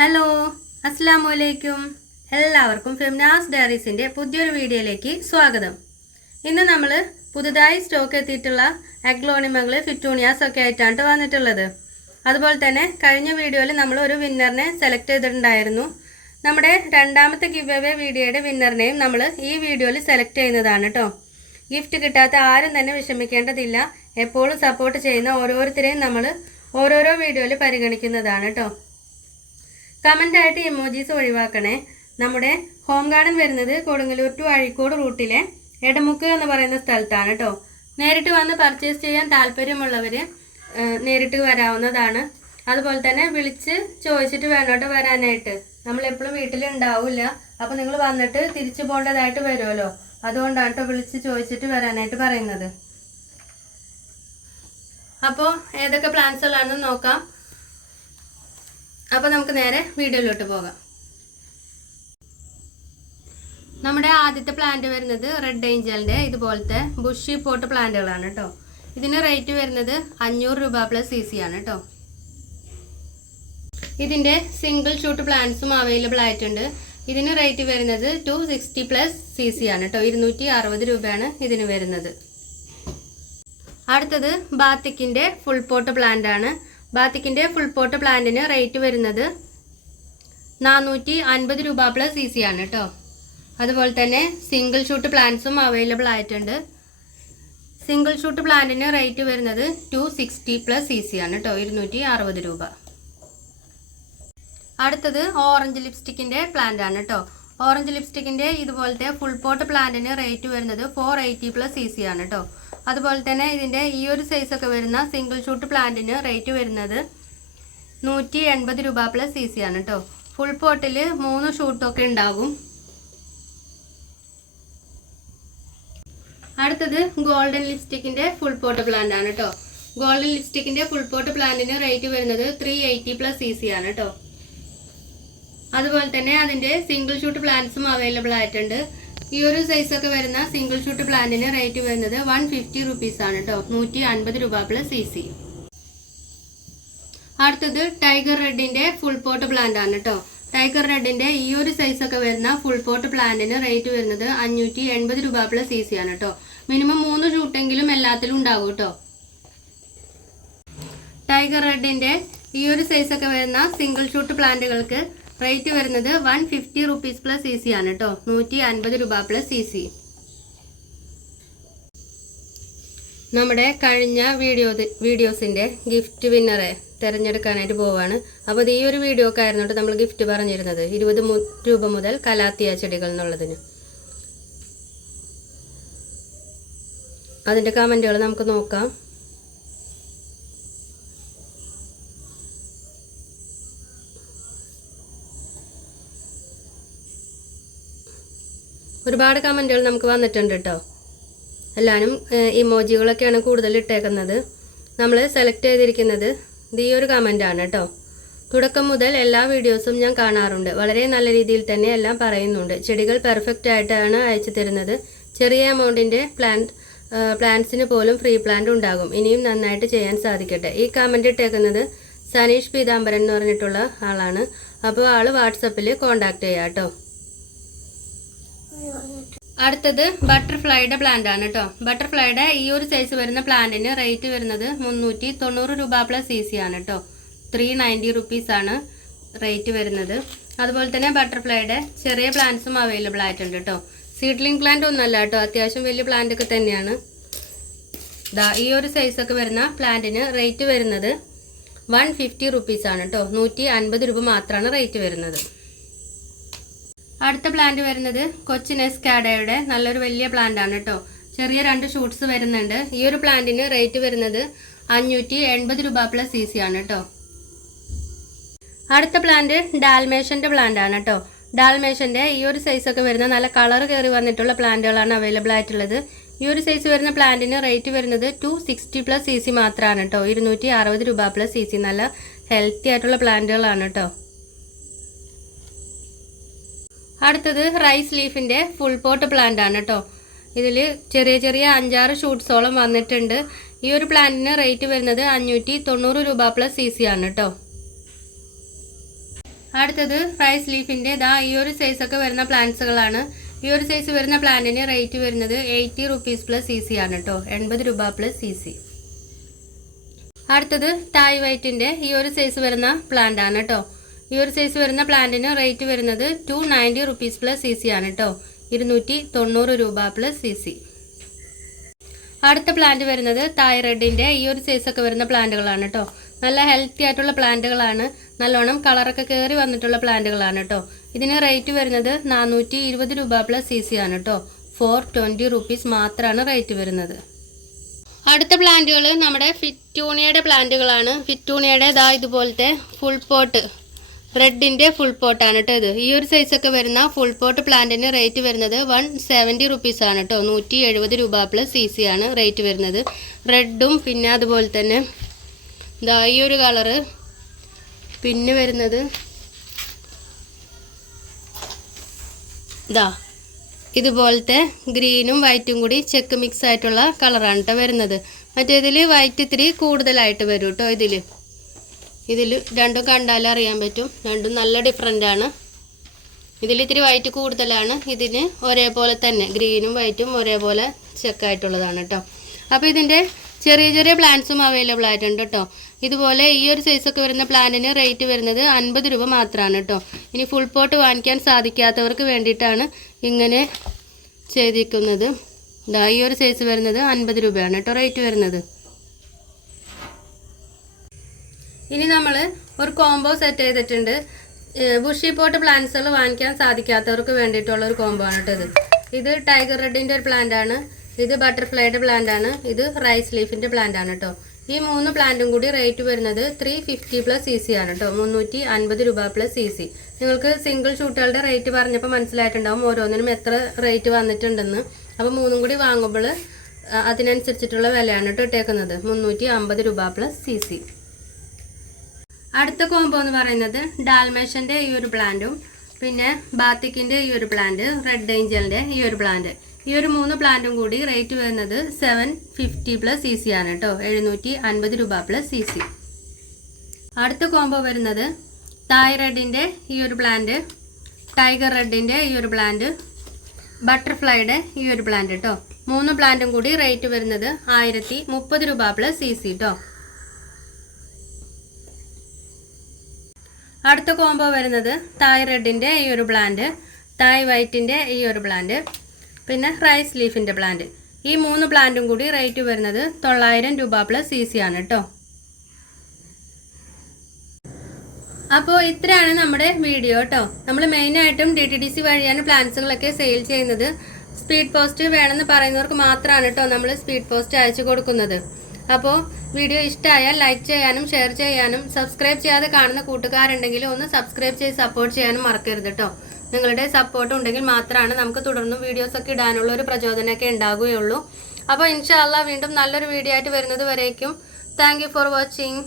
Hello അസ്സാം വലൈക്കും എല്ലാവർക്കും ഫെമിനാസ് ഡയറീസിന്റെ പുതിയൊരു വീഡിയോയിലേക്ക് സ്വാഗതം. ഇന്ന് നമ്മൾ പുതുതായി സ്റ്റോക്ക് എത്തിയിട്ടുള്ള അഗ്ലോണിമകൾ ഫിറ്റൂണിയാസ് ഒക്കെ ആയിട്ടാണ് വന്നിട്ടുള്ളത്. അതുപോലെ തന്നെ കഴിഞ്ഞ വീഡിയോയിൽ നമ്മൾ ഒരു വിന്നറിനെ സെലക്ട് ചെയ്തിട്ടുണ്ടായിരുന്നു. നമ്മുടെ രണ്ടാമത്തെ ഗിവ് അവേ വീഡിയോയുടെ വിന്നറിനെയും നമ്മൾ ഈ വീഡിയോയിൽ സെലക്ട് ചെയ്യുന്നതാണ് കേട്ടോ ഗിഫ്റ്റ് കിട്ടാത്ത ആരും തന്നെ വിഷമിക്കേണ്ടതില്ല. എപ്പോഴും സപ്പോർട്ട് ചെയ്യുന്ന ഓരോരുത്തരെയും നമ്മൾ ഓരോരോ വീഡിയോയിൽ പരിഗണിക്കുന്നതാണ് കേട്ടോ കമന്റ് ആയിട്ട് ഇമോജീസ് ഒഴിവാക്കണേ. നമ്മുടെ ഹോം ഗാർഡൻ വരുന്നത് കൊടുങ്ങല്ലൂർ ടു അഴീക്കോട് റൂട്ടിലെ എടമുക്ക് എന്ന് പറയുന്ന സ്ഥലത്താണ് കേട്ടോ നേരിട്ട് വന്ന് പർച്ചേസ് ചെയ്യാൻ താല്പര്യമുള്ളവർ നേരിട്ട് വരാവുന്നതാണ്. അതുപോലെ തന്നെ വിളിച്ച് ചോദിച്ചിട്ട് വേണം കേട്ടോ വരാനായിട്ട്. നമ്മൾ എപ്പോഴും വീട്ടിലുണ്ടാവില്ല അപ്പോൾ നിങ്ങൾ വന്നിട്ട് തിരിച്ചു പോകേണ്ടതായിട്ട് വരുമല്ലോ. അതുകൊണ്ടാണ് കേട്ടോ വിളിച്ച് ചോദിച്ചിട്ട് വരാനായിട്ട് പറയുന്നത്. അപ്പോൾ ഏതൊക്കെ പ്ലാൻസുകളാണെന്ന് നോക്കാം. അപ്പോൾ നമുക്ക് നേരെ വീഡിയോയിലോട്ട് പോകാം. നമ്മുടെ ആദ്യത്തെ പ്ലാന്റ് വരുന്നത് റെഡ് ഏഞ്ചലിന്റെ ഇതുപോലത്തെ ബുഷി പോട്ട് പ്ലാന്റുകളാണ് കേട്ടോ. ഇതിന് റേറ്റ് വരുന്നത് അഞ്ഞൂറ് രൂപ പ്ലസ് സി സി ആണ് കേട്ടോ. ഇതിന്റെ സിംഗിൾ ഷൂട്ട് പ്ലാന്റ്സും അവൈലബിൾ ആയിട്ടുണ്ട്. ഇതിന് റേറ്റ് വരുന്നത് two sixty plus C C ആണ് കേട്ടോ. ഇരുന്നൂറ്റി അറുപത് രൂപയാണ് ഇതിന് വരുന്നത്. അടുത്തത് ബാത്തിക്കിന്റെ ഫുൾ പോട്ട് പ്ലാന്റ് ആണ്. ബാത്തിക്കിന്റെ ഫുൾ പോട്ട് പ്ലാന്റിന് റേറ്റ് വരുന്നത് നാനൂറ്റി അൻപത് രൂപ പ്ലസ് ഇ സി ആണ് കേട്ടോ അതുപോലെ തന്നെ സിംഗിൾ ഷൂട്ട് പ്ലാന്റ്സും അവൈലബിൾ ആയിട്ടുണ്ട്. സിംഗിൾ ഷൂട്ട് പ്ലാന്റിന് റേറ്റ് വരുന്നത് two sixty plus E C ആണ് കേട്ടോ ഇരുന്നൂറ്റി അറുപത് രൂപ. അടുത്തത് ഓറഞ്ച് ലിപ്സ്റ്റിക്കിന്റെ പ്ലാന്റ് ആണ് കേട്ടോ ഓറഞ്ച് ലിപ്സ്റ്റിക്കിന്റെ ഇതുപോലത്തെ ഫുൾ പോട്ട് പ്ലാന്റിന് റേറ്റ് വരുന്നത് four eighty plus E C ആണ് കേട്ടോ അതുപോലെ തന്നെ ഇതിന്റെ ഈ ഒരു സൈസൊക്കെ വരുന്ന സിംഗിൾ ഷൂട്ട് പ്ലാന്റിന് റേറ്റ് വരുന്നത് നൂറ്റി എൺപത് രൂപ പ്ലസ് സി സി ആണ് കേട്ടോ ഫുൾ പോട്ടിൽ മൂന്ന് ഷൂട്ടൊക്കെ ഉണ്ടാകും അടുത്തത് ഗോൾഡൻ ലിപ്സ്റ്റിക്കിന്റെ ഫുൾ പോട്ട് പ്ലാന്റ് ആണ് കേട്ടോ ഗോൾഡൻ ലിപ്സ്റ്റിക്കിന്റെ ഫുൾ പോട്ട് പ്ലാന്റിന് റേറ്റ് വരുന്നത് three eighty plus C C ആണ് കേട്ടോ അതുപോലെ തന്നെ അതിന്റെ സിംഗിൾ ഷൂട്ട് പ്ലാന്റ്സും അവൈലബിൾ ആയിട്ടുണ്ട്. ഈ ഒരു ഒക്കെ വരുന്ന സിംഗിൾ ഷൂട്ട് പ്ലാന്റിന് റേറ്റ് വരുന്നത് വൺ ഫിഫ്റ്റി റുപ്പീസ് ആണ് കേട്ടോ നൂറ്റി അൻപത് രൂപ പ്ലസ് സി സി അടുത്തത് ടൈഗർ റെഡിന്റെ ഫുൾ പോട്ട് പ്ലാന്റ് ആണ് കേട്ടോ ടൈഗർ റെഡിന്റെ ഈ ഒരു ഒക്കെ വരുന്ന ഫുൾ പോട്ട് പ്ലാന്റിന് റേറ്റ് വരുന്നത് അഞ്ഞൂറ്റി എൺപത് രൂപ പ്ലസ് സി സി ആണ് കേട്ടോ മിനിമം മൂന്ന് ഷൂട്ടെങ്കിലും എല്ലാത്തിലും ഉണ്ടാവും കേട്ടോ ടൈഗർ റെഡിന്റെ ഈ ഒരു ഒക്കെ വരുന്ന സിംഗിൾ ഷൂട്ട് പ്ലാന്റുകൾക്ക് റേറ്റ് വരുന്നത് one fifty rupees plus C C ആണ് കേട്ടോ നൂറ്റി അൻപത് രൂപ പ്ലസ് സി സി നമ്മുടെ കഴിഞ്ഞ വീഡിയോ വീഡിയോസിന്റെ ഗിഫ്റ്റ് വിന്നറെ തിരഞ്ഞെടുക്കാനായിട്ട് പോവാണ്. അപ്പോൾ ഈ ഒരു വീഡിയോക്ക് ആയിരുന്നു കേട്ടോ നമ്മൾ ഗിഫ്റ്റ് പറഞ്ഞിരുന്നത്. ഇരുപത് രൂപ മുതൽ കലാത്തിയ ചെടികൾ എന്നുള്ളതിന്. അതിന്റെ കമന്റുകൾ നമുക്ക് നോക്കാം. ഒരുപാട് കമന്റുകൾ നമുക്ക് വന്നിട്ടുണ്ട് കേട്ടോ എല്ലാവരും ഇമോജികളൊക്കെയാണ് കൂടുതൽ ഇട്ടേക്കുന്നത്. നമ്മൾ സെലക്ട് ചെയ്തിരിക്കുന്നത് ഈ ഒരു കമന്റാണ് കേട്ടോ തുടക്കം മുതൽ എല്ലാ വീഡിയോസും ഞാൻ കാണാറുണ്ട്. വളരെ നല്ല രീതിയിൽ തന്നെ എല്ലാം പറയുന്നുണ്ട്. ചെടികൾ പെർഫെക്റ്റ് ആയിട്ടാണ് അയച്ചു തരുന്നത്. ചെറിയ എമൗണ്ടിന്റെ പ്ലാന്റ് പ്ലാന്റ്സിന് പോലും ഫ്രീ പ്ലാന്റ് ഉണ്ടാകും. ഇനിയും നന്നായിട്ട് ചെയ്യാൻ സാധിക്കട്ടെ. ഈ കമന്റ് ഇട്ടേക്കുന്നത് സനീഷ് പീതാംബരൻ എന്ന് പറഞ്ഞിട്ടുള്ള ആളാണ്. അപ്പോൾ ആൾ വാട്സപ്പിൽ കോണ്ടാക്ട് ചെയ്യാം കേട്ടോ അടുത്തത് ബട്ടർഫ്ലൈയുടെ പ്ലാന്റ് ആണ് കേട്ടോ. ബട്ടർഫ്ലൈയുടെ ഈ ഒരു സൈസ് വരുന്ന പ്ലാന്റിന് റേറ്റ് വരുന്നത് മുന്നൂറ്റി തൊണ്ണൂറ് രൂപ പ്ലസ് സി സി ആണ് കേട്ടോ. ത്രീ നയന്റി റുപ്പീസ് ആണ് റേറ്റ് വരുന്നത്. അതുപോലെ തന്നെ ബട്ടർഫ്ലൈയുടെ ചെറിയ പ്ലാന്റ്സും അവൈലബിൾ ആയിട്ടുണ്ട് കേട്ടോ. സീഡ്ലിംഗ് പ്ലാന്റ് ഒന്നല്ല കേട്ടോ അത്യാവശ്യം വലിയ പ്ലാന്റ് ഒക്കെ തന്നെയാണ്. ദാ ഈ ഒരു സൈസൊക്കെ വരുന്ന പ്ലാന്റിന് റേറ്റ് വരുന്നത് വൺ ഫിഫ്റ്റി റുപ്പീസ് ആണ് കേട്ടോ. നൂറ്റി അൻപത് രൂപ മാത്രമാണ് റേറ്റ് വരുന്നത്. അടുത്ത പ്ലാന്റ് വരുന്നത് കൊച്ചിൻ എസ്കാഡയുടെ നല്ലൊരു വലിയ പ്ലാന്റ് ആണ് കേട്ടോ. ചെറിയ രണ്ട് ഷൂട്ട്സ് വരുന്നുണ്ട്. ഈ ഒരു പ്ലാന്റിന് റേറ്റ് വരുന്നത് അഞ്ഞൂറ്റി എൺപത് രൂപ പ്ലസ് സി സി ആണ് കേട്ടോ. അടുത്ത പ്ലാന്റ് ഡാൽമേഷന്റെ പ്ലാന്റ് ആണ് കേട്ടോ. ഡാൽമേഷന്റെ ഈ ഒരു സൈസ് ഒക്കെ വരുന്ന നല്ല കളർ കയറി വന്നിട്ടുള്ള പ്ലാന്റുകളാണ് അവൈലബിൾ ആയിട്ടുള്ളത്. ഈ ഒരു സൈസ് വരുന്ന പ്ലാന്റിന് റേറ്റ് വരുന്നത് two sixty plus C C മാത്രമാണ് കേട്ടോ. ഇരുന്നൂറ്റി അറുപത് രൂപ പ്ലസ് സി സി നല്ല ഹെൽത്തി ആയിട്ടുള്ള പ്ലാന്റുകളാണ് കേട്ടോ. അടുത്തത് റൈസ് ലീഫിന്റെ ഫുൾ പോട്ട് പ്ലാന്റ് ആണ് കേട്ടോ ഇതിൽ ചെറിയ ചെറിയ അഞ്ചാറ് ഷൂട്ട്സോളം വന്നിട്ടുണ്ട്. ഈ ഒരു പ്ലാന്റിന് റേറ്റ് വരുന്നത് അഞ്ഞൂറ്റി തൊണ്ണൂറ് രൂപ പ്ലസ് സി സി ആണ് കേട്ടോ അടുത്തത് റൈസ് ലീഫിന്റെ ഇതാ ഈ ഒരു സൈസൊക്കെ വരുന്ന പ്ലാന്റ്സുകളാണ് ഈ ഒരു സൈസ് വരുന്ന പ്ലാന്റിന് റേറ്റ് വരുന്നത് eighty rupees plus C C ആണ് കേട്ടോ എൺപത് രൂപ പ്ലസ് സി സി അടുത്തത് തായ് വൈറ്റിന്റെ ഈ ഒരു സൈസ് വരുന്ന പ്ലാന്റ് ആണ് കേട്ടോ ഈ ഒരു സൈസ് വരുന്ന പ്ലാന്റിന് റേറ്റ് വരുന്നത് two ninety rupees plus C C ആണ് കേട്ടോ ഇരുന്നൂറ്റി തൊണ്ണൂറ് രൂപ പ്ലസ് സി സി അടുത്ത പ്ലാന്റ് വരുന്നത് തൈറോയിഡിന്റെ ഈ ഒരു സൈസൊക്കെ വരുന്ന പ്ലാന്റുകളാണ് കേട്ടോ നല്ല ഹെൽത്തി ആയിട്ടുള്ള പ്ലാന്റുകളാണ്. നല്ലോണം കളറൊക്കെ കയറി വന്നിട്ടുള്ള പ്ലാന്റുകളാണ് കേട്ടോ ഇതിന് റേറ്റ് വരുന്നത് നാനൂറ്റി ഇരുപത് രൂപ പ്ലസ് സി സി ആണ് കേട്ടോ ഫോർ ട്വന്റി റുപ്പീസ് മാത്രമാണ് റേറ്റ് വരുന്നത്. അടുത്ത പ്ലാന്റുകൾ നമ്മുടെ ഫിറ്റൂണിയയുടെ പ്ലാന്റുകളാണ് ഫിറ്റൂണിയയുടെ ഇതാ ഇതുപോലത്തെ ഫുൾ പോട്ട് റെഡിന്റെ ഫുൾ പോട്ടാണ് കേട്ടോ ഇത്. ഈ ഒരു സൈസ് ഒക്കെ വരുന്ന ഫുൾ പോട്ട് പ്ലാന്റിന് റേറ്റ് വരുന്നത് വൺ സെവന്റി റുപ്പീസ് ആണ് കേട്ടോ നൂറ്റി എഴുപത് രൂപ പ്ലസ് സി സി ആണ് റേറ്റ് വരുന്നത്. റെഡും പിന്നെ അതുപോലെ തന്നെ ഇതാ ഈ ഒരു കളറ് പിന്നെ വരുന്നത് ഇതാ ഇതുപോലത്തെ ഗ്രീനും വൈറ്റും കൂടി ചെക്ക് മിക്സ് ആയിട്ടുള്ള കളറാണ് കേട്ടോ വരുന്നത്. മറ്റേതിൽ വൈറ്റ് ഇത്തിരി കൂടുതലായിട്ട് വരും കേട്ടോ ഇതിൽ ഇതിൽ രണ്ടും കണ്ടാൽ അറിയാൻ പറ്റും. രണ്ടും നല്ല ഡിഫറെന്റ് ആണ്. ഇതിൽ ഇത്തിരി വൈറ്റ് കൂടുതലാണ്. ഇതിന് ഒരേപോലെ തന്നെ ഗ്രീനും വൈറ്റും ഒരേപോലെ ചെക്കായിട്ടുള്ളതാണ് കേട്ടോ അപ്പോൾ ഇതിന്റെ ചെറിയ ചെറിയ പ്ലാന്റ്സും അവൈലബിൾ ആയിട്ടുണ്ട് കേട്ടോ ഇതുപോലെ ഈ ഒരു സൈസൊക്കെ വരുന്ന പ്ലാന്റിന് റേറ്റ് വരുന്നത് അൻപത് രൂപ മാത്രമാണ് കേട്ടോ ഇനി ഫുൾ പോട്ട് വാങ്ങിക്കാൻ സാധിക്കാത്തവർക്ക് വേണ്ടിയിട്ടാണ് ഇങ്ങനെ ചെയ്തിരിക്കുന്നത്. ഇതാ ഈ ഒരു സൈസ് വരുന്നത് അൻപത് രൂപയാണ് കേട്ടോ റേറ്റ് വരുന്നത്. ഇനി നമ്മൾ ഒരു കോംബോ സെറ്റ് ചെയ്തിട്ടുണ്ട്. ബുഷി പോട്ട് പ്ലാന്റ്സുകൾ വാങ്ങിക്കാൻ സാധിക്കാത്തവർക്ക് വേണ്ടിയിട്ടുള്ള ഒരു കോംബോ ആണ് കേട്ടോ ഇത്. ഇത് ടൈഗർ റെഡിന്റെ ഒരു പ്ലാന്റ് ആണ്. ഇത് ബട്ടർഫ്ലൈയുടെ പ്ലാന്റ് ആണ്. ഇത് റൈസ് ലീഫിന്റെ പ്ലാന്റ് ആണ് കേട്ടോ. ഈ മൂന്ന് പ്ലാന്റും കൂടി റേറ്റ് വരുന്നത് three fifty plus C C ആണ് കേട്ടോ. മുന്നൂറ്റി അൻപത് രൂപ പ്ലസ് സി സി നിങ്ങൾക്ക് സിംഗിൾ ഷൂട്ടുകളുടെ റേറ്റ് പറഞ്ഞപ്പോൾ മനസ്സിലായിട്ടുണ്ടാവും ഓരോന്നിനും എത്ര റേറ്റ് വന്നിട്ടുണ്ടെന്ന്. അപ്പോൾ മൂന്നും കൂടി വാങ്ങുമ്പോൾ അതിനനുസരിച്ചിട്ടുള്ള വിലയാണ് കേട്ടോ ഇട്ടേക്കുന്നത്. മുന്നൂറ്റി അമ്പത് രൂപ പ്ലസ് സി സി അടുത്ത കോംബോ എന്ന് പറയുന്നത് ഡാൽമേഷന്റെ ഈ ഒരു പ്ലാന്റും പിന്നെ ബാത്തിക്കിന്റെ ഈ ഒരു പ്ലാന്റ് റെഡ് ഏഞ്ചലിന്റെ ഈ ഒരു പ്ലാന്റ് ഈ ഒരു മൂന്ന് പ്ലാന്റും കൂടി റേറ്റ് വരുന്നത് seven fifty plus C C ആണ് കേട്ടോ എഴുന്നൂറ്റി അൻപത് രൂപ പ്ലസ് സി സി അടുത്ത കോംബോ വരുന്നത് തായ് റെഡിന്റെ ഈ ഒരു പ്ലാന്റ് ടൈഗർ റെഡിന്റെ ഈ ഒരു പ്ലാന്റ് ബട്ടർഫ്ലൈയുടെ ഈ ഒരു പ്ലാന്റ് കേട്ടോ മൂന്ന് പ്ലാന്റും കൂടി റേറ്റ് വരുന്നത് ആയിരത്തി മുപ്പത് രൂപ പ്ലസ് സി സി കേട്ടോ അടുത്ത കോംബോ വരുന്നത് തായ് റെഡിന്റെ ഈ ഒരു പ്ലാന്റ് തായ് വൈറ്റിന്റെ ഈ ഒരു പ്ലാന്റ് പിന്നെ റൈസ് ലീഫിന്റെ പ്ലാന്റ് ഈ മൂന്ന് പ്ലാന്റും കൂടി റേറ്റ് വരുന്നത് തൊള്ളായിരം രൂപ പ്ലസ് സി ആണ് കേട്ടോ അപ്പോൾ ഇത്രയാണ് നമ്മുടെ വീഡിയോ കേട്ടോ നമ്മൾ മെയിനായിട്ടും ഡി ടി ഡി സി വഴിയാണ് പ്ലാന്റ്സുകളൊക്കെ സെയിൽ ചെയ്യുന്നത്. സ്പീഡ് പോസ്റ്റ് വേണമെന്ന് പറയുന്നവർക്ക് മാത്രമാണ് കേട്ടോ നമ്മൾ സ്പീഡ് പോസ്റ്റ് അയച്ചു കൊടുക്കുന്നത്. അപ്പോൾ വീഡിയോ ഇഷ്ടമായാൽ ലൈക്ക് ചെയ്യാനും ഷെയർ ചെയ്യാനും സബ്സ്ക്രൈബ് ചെയ്യാതെ കാണുന്ന കൂട്ടുകാരുണ്ടെങ്കിൽ ഒന്ന് സബ്സ്ക്രൈബ് ചെയ്ത് സപ്പോർട്ട് ചെയ്യാനും മറക്കരുത് കേട്ടോ നിങ്ങളുടെ സപ്പോർട്ട് ഉണ്ടെങ്കിൽ മാത്രമാണ് നമുക്ക് തുടർന്നും വീഡിയോസൊക്കെ ഇടാനുള്ള ഒരു പ്രചോദനമൊക്കെ ഉണ്ടാകുകയുള്ളൂ അപ്പോൾ ഇൻഷാല്ല വീണ്ടും നല്ലൊരു വീഡിയോ ആയിട്ട് വരുന്നത് വരേക്കും. Thank for watching